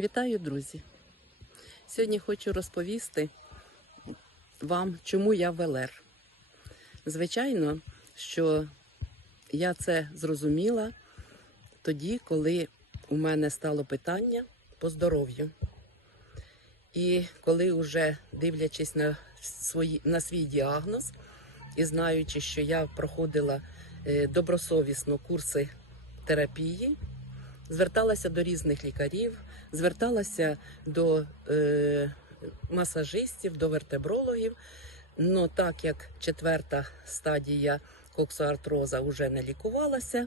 Вітаю, друзі! Сьогодні хочу розповісти вам, чому я в ЛР. Звичайно, що я це зрозуміла тоді, коли у мене стало питання по здоров'ю. І коли вже дивлячись на, свої, на свій діагноз і знаючи, що я проходила е, добросовісно курси терапії, зверталася до різних лікарів, зверталася до е, масажистів, до вертебрологів. Но так як четверта стадія коксоартроза вже не лікувалася,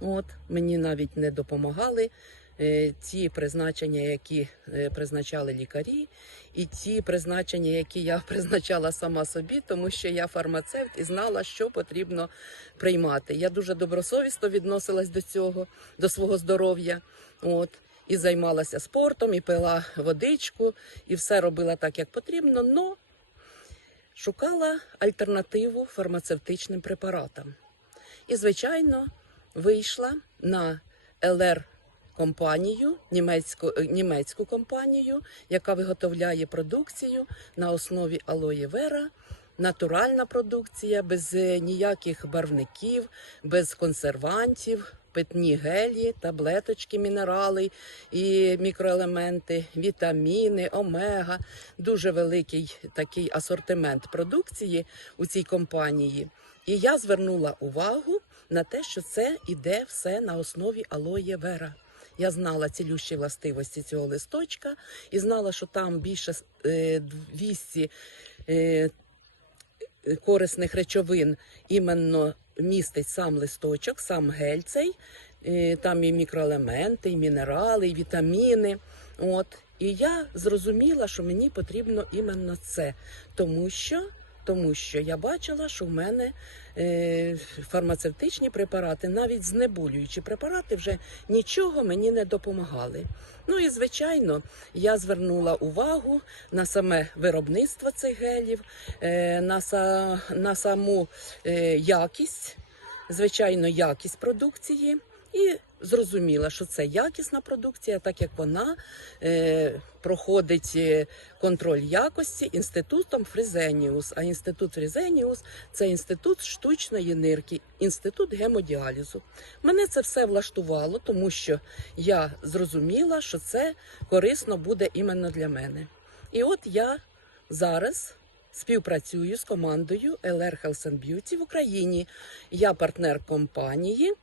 от мені навіть не допомагали. Е, Ті призначення, які е, призначали лікарі, і ті призначення, які я призначала сама собі, тому що я фармацевт і знала, що потрібно приймати. Я дуже добросовісно відносилась до цього, до свого здоров'я. От і займалася спортом, і пила водичку, і все робила так, як потрібно. но шукала альтернативу фармацевтичним препаратам. І, звичайно, вийшла на ЛР компанію, німецьку, е, німецьку компанію, яка виготовляє продукцію на основі алоє вера. Натуральна продукція без е, ніяких барвників, без консервантів, питні гелі, таблеточки, мінерали і мікроелементи, вітаміни, омега. Дуже великий такий асортимент продукції у цій компанії. І я звернула увагу на те, що це іде все на основі алоє вера. Я знала цілющі властивості цього листочка і знала, що там більше е, 200 е, корисних речовин іменно містить сам листочок, сам гель цей. Е, Там і мікроелементи, і мінерали, і вітаміни. От. І я зрозуміла, що мені потрібно іменно це, тому що, тому що я бачила, що в мене е, фармацевтичні препарати, навіть знеболюючі препарати, вже нічого мені не допомагали. Ну і звичайно, я звернула увагу на саме виробництво цих гелів, е, на, са, на саму е, якість, звичайно, якість продукції. І зрозуміла, що це якісна продукція, так як вона е, проходить е, контроль якості інститутом Фрізеніус. А інститут Фрізеніус це інститут штучної нирки, інститут гемодіалізу. Мене це все влаштувало, тому що я зрозуміла, що це корисно буде іменно для мене. І от я зараз. Співпрацюю з командою LR Health and Beauty в Україні. Я партнер компанії.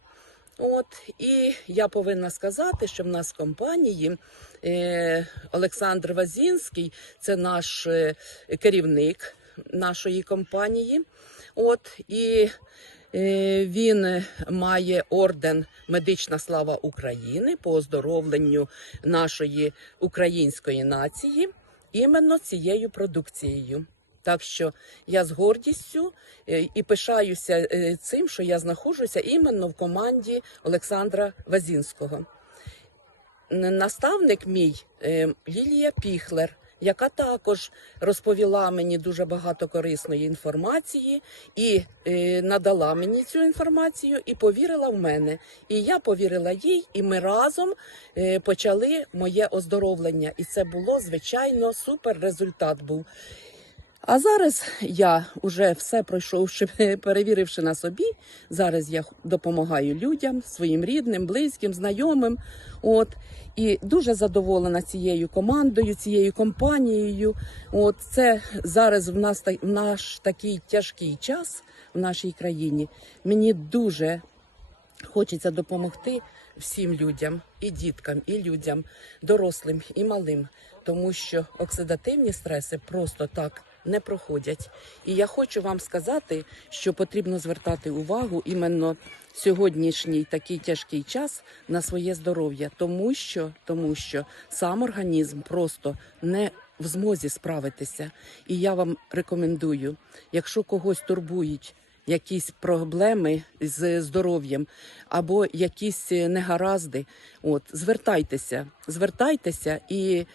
От і я повинна сказати, що в нас в компанії е, Олександр Вазінський, це наш е, керівник нашої компанії. От і е, він має орден Медична слава України по оздоровленню нашої української нації іменно цією продукцією. Так що я з гордістю е, і пишаюся е, цим, що я знаходжуся іменно в команді Олександра Вазінського. Наставник мій е, Лілія Піхлер, яка також розповіла мені дуже багато корисної інформації і надала мені цю інформацію і повірила в мене. І я повірила їй, і ми разом почали моє оздоровлення. І це було звичайно супер результат був. А зараз я вже все пройшовши, перевіривши на собі. Зараз я допомагаю людям, своїм рідним, близьким, знайомим. От і дуже задоволена цією командою, цією компанією. От це зараз в нас в наш такий тяжкий час в нашій країні. Мені дуже Хочеться допомогти всім людям, і діткам, і людям, дорослим і малим, тому що оксидативні стреси просто так не проходять. І я хочу вам сказати, що потрібно звертати увагу іменно сьогоднішній такий тяжкий час на своє здоров'я, тому що, тому що сам організм просто не в змозі справитися. І я вам рекомендую, якщо когось турбують якісь проблеми з здоров'ям або якісь негаразди, от звертайтеся, звертайтеся і.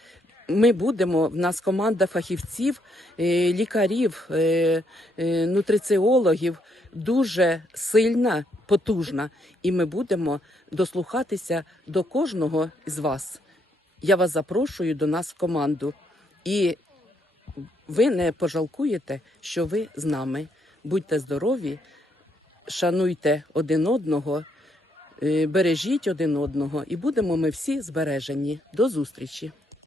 Ми будемо, в нас команда фахівців, е, лікарів, е, е, нутриціологів дуже сильна, потужна, і ми будемо дослухатися до кожного з вас. я вас запрошую до нас в команду. І ви не пожалкуєте, що ви з нами. Будьте здорові, шануйте один одного, бережіть один одного, і будемо ми всі збережені. До зустрічі!